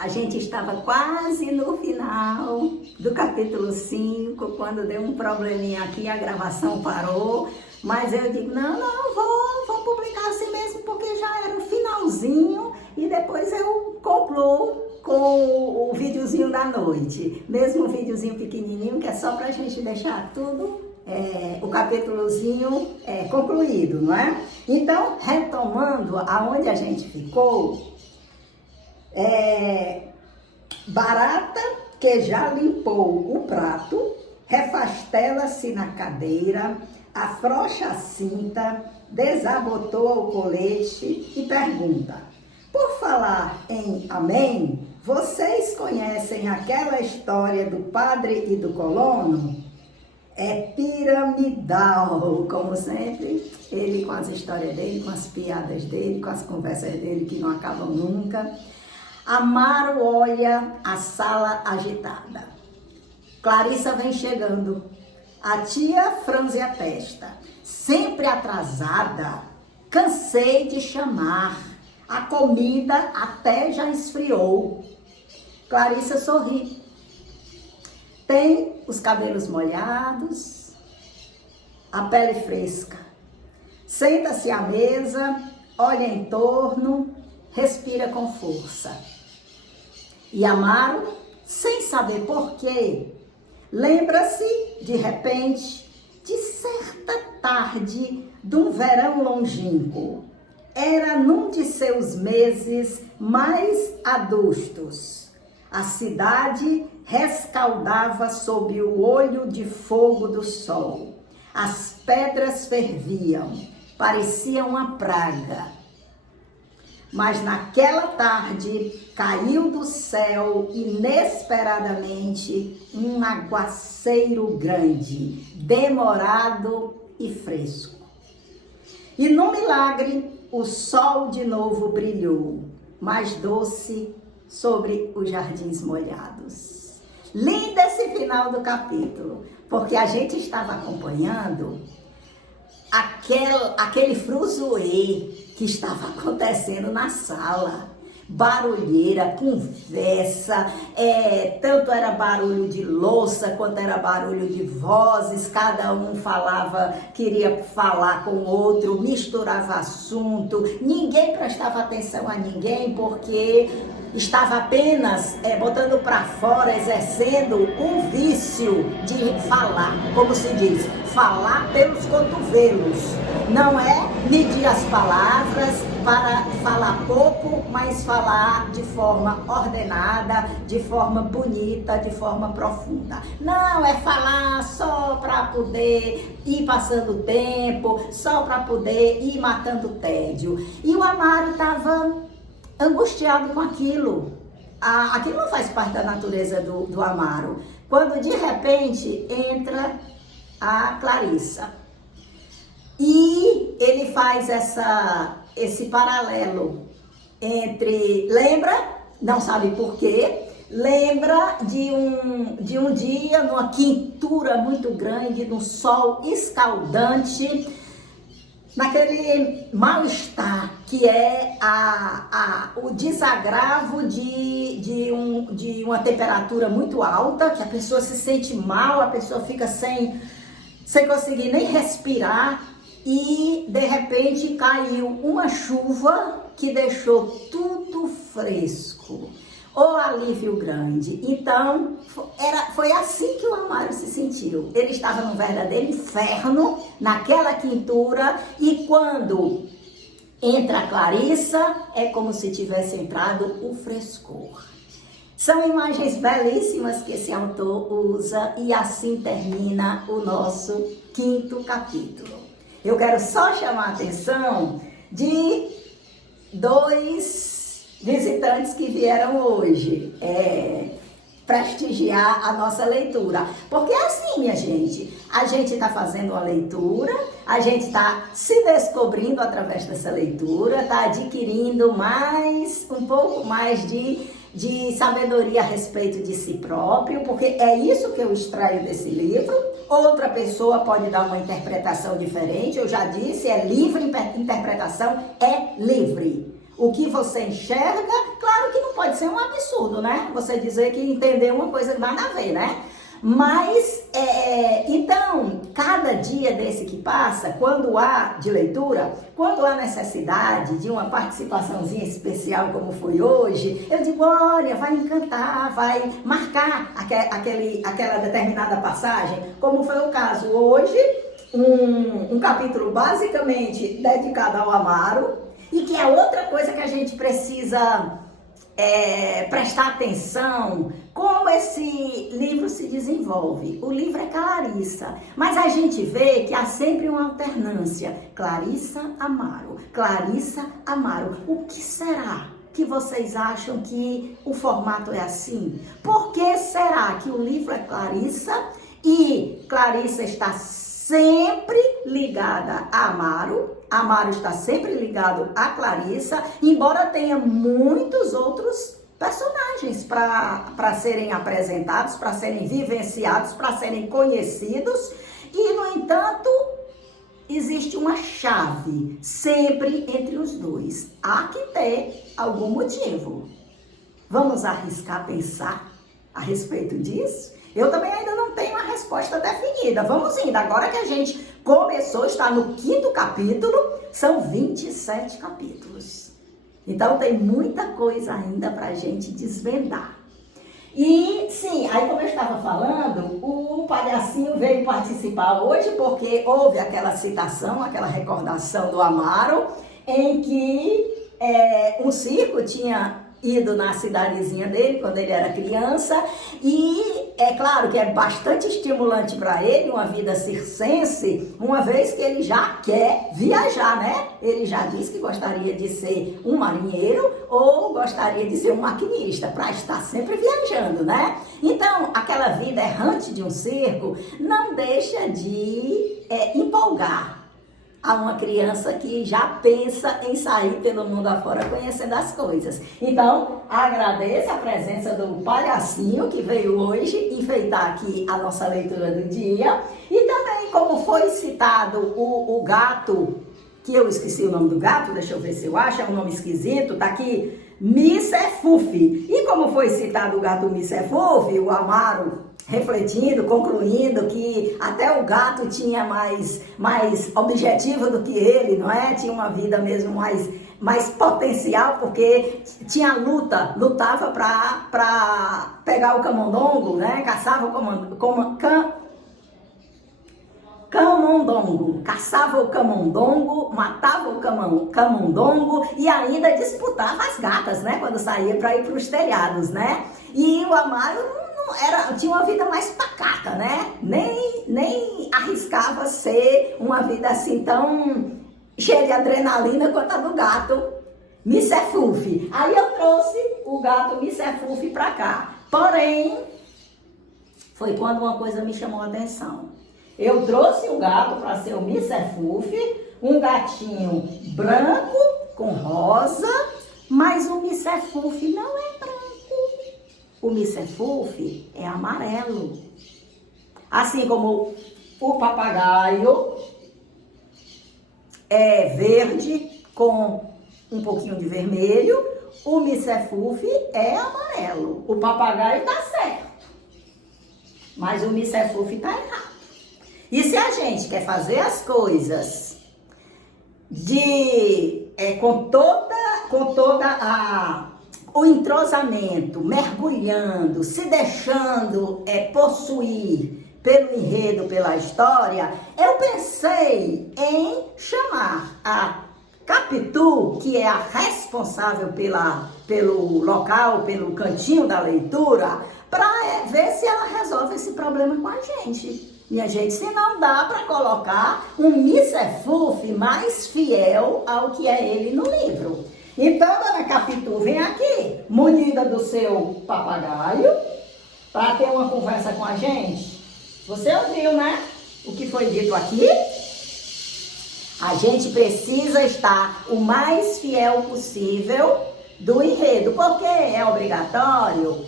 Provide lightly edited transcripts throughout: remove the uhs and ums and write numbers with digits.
A gente estava quase no final do capítulo 5, quando deu um probleminha aqui, a gravação parou. Mas eu digo, não, vou publicar assim mesmo, porque já era o finalzinho e depois eu concluo com o videozinho da noite. Mesmo um videozinho pequenininho, que é só pra gente deixar tudo, o capítulozinho concluído, não é? Então, retomando aonde a gente ficou, Barata, que já limpou o prato, refastela-se na cadeira, afrouxa a cinta, desabotoa o colete e pergunta: por falar em amém, vocês conhecem aquela história do padre e do colono? É piramidal, como sempre, ele com as histórias dele, com as piadas dele, com as conversas dele que não acabam nunca. Amaro olha a sala agitada. Clarissa vem chegando. A tia franze a testa. Sempre atrasada. Cansei de chamar. A comida até já esfriou. Clarissa sorri. Tem os cabelos molhados, a pele fresca. Senta-se à mesa, olha em torno, respira com força. E Amaro, sem saber porquê, lembra-se, de repente, de certa tarde de um verão longínquo. Era num de seus meses mais adustos. A cidade rescaldava sob o olho de fogo do sol. As pedras ferviam, parecia uma praga. Mas naquela tarde caiu do céu inesperadamente um aguaceiro grande, demorado e fresco. E no milagre o sol de novo brilhou, mais doce sobre os jardins molhados. Lindo esse final do capítulo, porque a gente estava acompanhando aquele fruzoê que estava acontecendo na sala. Barulheira, conversa, tanto era barulho de louça quanto era barulho de vozes, cada um falava, queria falar com o outro, misturava assunto, ninguém prestava atenção a ninguém porque estava apenas botando para fora, exercendo um vício de falar, como se diz, falar pelos cotovelos. Não é medir as palavras para falar pouco, mas falar de forma ordenada, de forma bonita, de forma profunda. Não é falar só para poder ir passando o tempo, só para poder ir matando o tédio. E o Amaro estava angustiado com aquilo. Aquilo não faz parte da natureza do Amaro. Quando de repente entra a Clarissa. E ele faz esse paralelo entre, lembra, não sabe por quê, lembra de um dia numa quintura muito grande, num sol escaldante, naquele mal-estar que é o desagravo de uma temperatura muito alta, que a pessoa se sente mal, a pessoa fica sem conseguir nem respirar. E de repente caiu uma chuva que deixou tudo fresco. O alívio grande. Então, foi assim que o Amaro se sentiu. Ele estava num verdadeiro inferno, naquela quintura, e quando entra a Clarissa, é como se tivesse entrado o frescor. São imagens belíssimas que esse autor usa, e assim termina o nosso 5º capítulo. Eu quero só chamar a atenção de 2 visitantes que vieram hoje prestigiar a nossa leitura. Porque é assim, minha gente, a gente está fazendo uma leitura, a gente está se descobrindo através dessa leitura, está adquirindo um pouco mais de sabedoria a respeito de si próprio, porque é isso que eu extraio desse livro. Outra pessoa pode dar uma interpretação diferente, eu já disse, é livre, interpretação é livre. o que você enxerga. Claro que não pode ser um absurdo, né? Você dizer que entender uma coisa que nada a ver, né? Mas, então, cada dia desse que passa, quando há de leitura, quando há necessidade de uma participaçãozinha especial como foi hoje, eu digo, olha, vai encantar, vai marcar aquela determinada passagem, como foi o caso hoje, um capítulo basicamente dedicado ao Amaro, e que é outra coisa que a gente precisa prestar atenção, como esse livro se desenvolve. O livro é Clarissa, mas a gente vê que há sempre uma alternância. Clarissa, Amaro, Clarissa, Amaro. O que será que vocês acham que o formato é assim? Por que será que o livro é Clarissa e Clarissa está sempre ligada a Amaro? Amaro está sempre ligado a Clarissa, embora tenha muitos outros personagens para serem apresentados, para serem vivenciados, para serem conhecidos. E, no entanto, existe uma chave sempre entre os dois. Há que ter algum motivo. Vamos arriscar pensar a respeito disso? Eu também ainda não tenho a resposta definida. Vamos indo. Agora que a gente começou, está no 5º capítulo, são 27 capítulos. Então tem muita coisa ainda para a gente desvendar. E sim, aí como eu estava falando, o Palhacinho veio participar hoje porque houve aquela citação, aquela recordação do Amaro, em que um circo tinha ido na cidadezinha dele quando ele era criança, e é claro que é bastante estimulante para ele uma vida circense, uma vez que ele já quer viajar, né? Ele já disse que gostaria de ser um marinheiro ou gostaria de ser um maquinista, para estar sempre viajando, né? Então, aquela vida errante de um circo não deixa de empolgar a uma criança que já pensa em sair pelo mundo afora conhecendo as coisas. Então, agradeço a presença do Palhacinho, que veio hoje enfeitar aqui a nossa leitura do dia. E também, como foi citado o gato, que eu esqueci o nome do gato, deixa eu ver se eu acho, é um nome esquisito, tá aqui, Missefufi. E como foi citado o gato Missefufi, o Amaro refletindo, concluindo que até o gato tinha mais objetivo do que ele, não é? Tinha uma vida mesmo mais potencial, porque tinha lutava para pegar o camundongo, né? Caçava o camundongo, caçava o camundongo, matava o camundongo e ainda disputava as gatas, né? Quando saía para ir para os telhados, né? E o Amaro tinha uma vida mais pacata, né? Nem arriscava ser uma vida assim tão cheia de adrenalina quanto a do gato Missefufi. Aí eu trouxe o gato Missefufi pra cá. Porém, foi quando uma coisa me chamou a atenção. Eu trouxe o gato para ser o Missefufi, um gatinho branco com rosa, mas o Missefufi não é branco. O Missefufi é amarelo. Assim como o papagaio é verde com um pouquinho de vermelho, o Missefufi é amarelo. O papagaio tá certo, mas o Missefufi tá errado. E se a gente quer fazer as coisas com toda o entrosamento, mergulhando, se deixando possuir pelo enredo, pela história, eu pensei em chamar a Capitu, que é a responsável pelo local, pelo cantinho da leitura, para ver se ela resolve esse problema com a gente. Minha gente, se não dá para colocar um Missefufi mais fiel ao que é ele no livro. Então, dona Capitu, vem aqui, munida do seu papagaio, para ter uma conversa com a gente. Você ouviu, né? O que foi dito aqui? A gente precisa estar o mais fiel possível do enredo. Porque é obrigatório?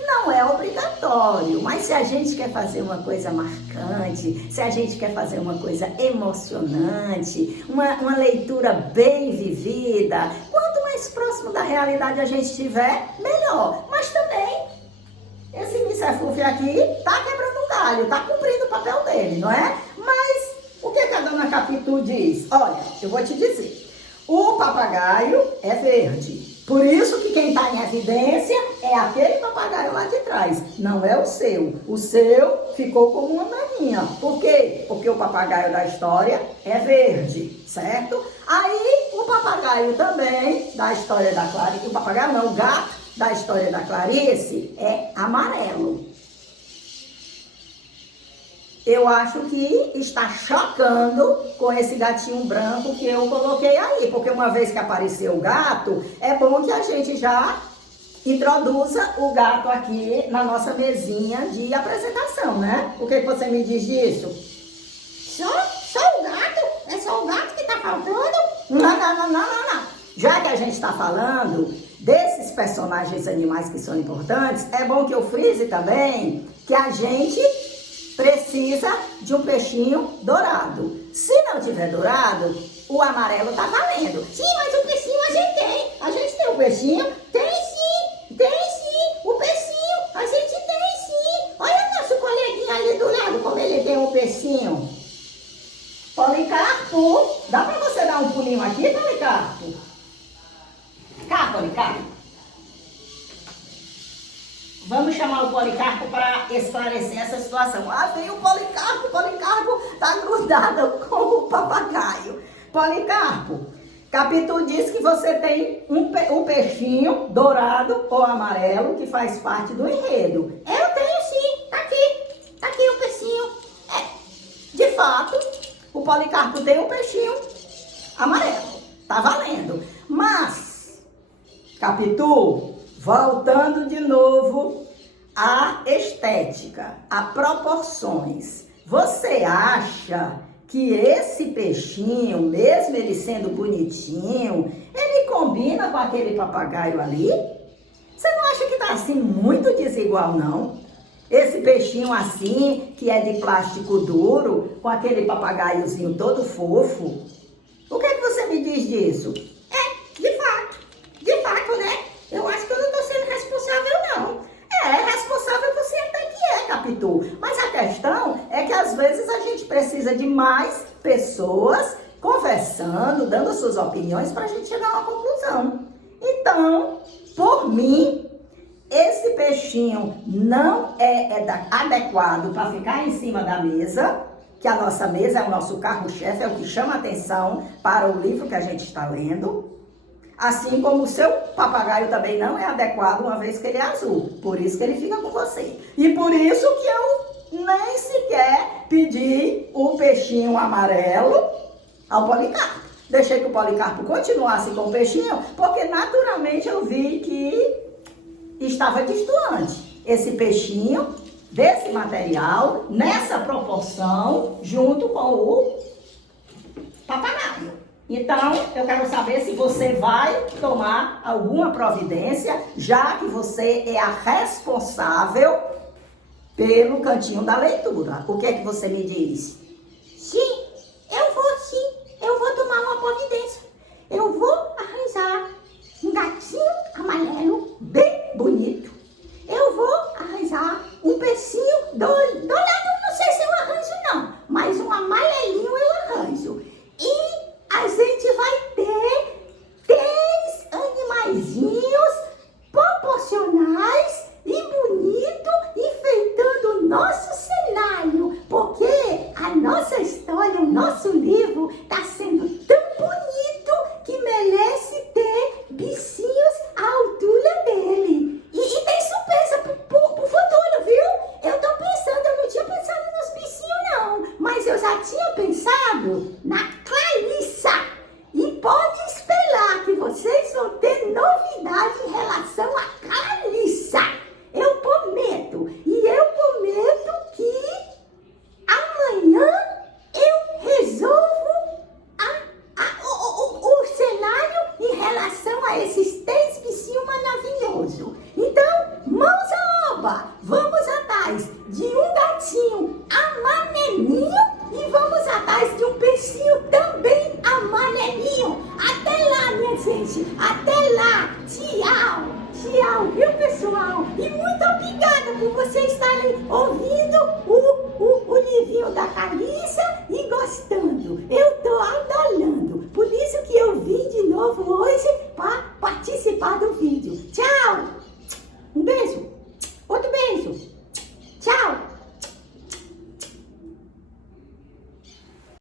Não é obrigatório, mas se a gente quer fazer uma coisa marcante, se a gente quer fazer uma coisa emocionante, uma leitura bem vivida, quanto mais próximo da realidade a gente estiver, melhor. Mas também, esse Micefuf aqui tá quebrando um galho, tá cumprindo o papel dele, não é? Mas o que a dona Capitu diz? Olha, eu vou te dizer. O papagaio é verde. Por isso que quem está em evidência é aquele papagaio lá de trás, não é o seu. O seu ficou como uma maninha. Por quê? Porque o papagaio da história é verde, certo? Aí o papagaio também da história da Clarice, o papagaio não, o gato da história da Clarice é amarelo. Eu acho que está chocando com esse gatinho branco que eu coloquei aí. Porque uma vez que apareceu o gato, é bom que a gente já introduza o gato aqui na nossa mesinha de apresentação, né? O que você me diz disso? Só o gato? É só o gato que tá faltando? Não. Já que a gente está falando desses personagens animais que são importantes, é bom que eu frise também que a gente precisa de um peixinho dourado. Se não tiver dourado, o amarelo tá valendo. Sim, mas o peixinho a gente tem. A gente tem o peixinho? Tem sim. O peixinho, a gente tem sim. Olha nosso coleguinha ali do lado, como ele tem um peixinho. Policarpo, dá pra você dar um pulinho aqui, Policarpo? Cá, Policarpo. Vamos chamar o Policarpo para esclarecer essa situação. Ah, vem o Policarpo tá grudado com o papagaio. Policarpo, Capitu disse que você tem um peixinho dourado ou amarelo que faz parte do enredo. Eu tenho sim, tá aqui o peixinho. De fato, o Policarpo tem um peixinho amarelo, tá valendo. Mas, Capitu, voltando de novo à estética, a proporções, você acha que esse peixinho, mesmo ele sendo bonitinho, ele combina com aquele papagaio ali? Você não acha que tá assim muito desigual, não? Esse peixinho assim, que é de plástico duro, com aquele papagaiozinho todo fofo. O que é que você me diz disso? De fato, né? Eu acho que eu não tô sendo responsável, não. Responsável você até que é, Capitu. Mas a questão é que às vezes a gente precisa de mais pessoas conversando, dando suas opiniões para a gente chegar a uma conclusão. Então, por mim, esse peixinho não é adequado para ficar em cima da mesa, que a nossa mesa é o nosso carro-chefe, é o que chama atenção para o livro que a gente está lendo. Assim como o seu papagaio também não é adequado, uma vez que ele é azul. Por isso que ele fica com você. E por isso que eu nem sequer pedi o peixinho amarelo ao Policarpo. Deixei que o Policarpo continuasse com o peixinho, porque naturalmente eu vi que estava destoante esse peixinho desse material, nessa proporção, junto com o papagaio. Então, eu quero saber se você vai tomar alguma providência, já que você é a responsável pelo cantinho da leitura. O que é que você me diz? Sim. Eu vou tomar uma providência. Eu vou arranjar um gatinho amarelo bem bonito. Eu vou arranjar um peixinho dourado, não sei se eu arranjo não, mas um amarelinho eu arranjo. E a gente vai ter 10 animaizinhos proporcionais e bonito enfeitando o nosso cenário, porque a nossa história, o nosso livro está sendo tão bonito que merece ter bichinhos à altura dele. pessoal. E muito obrigada por vocês estarem ouvindo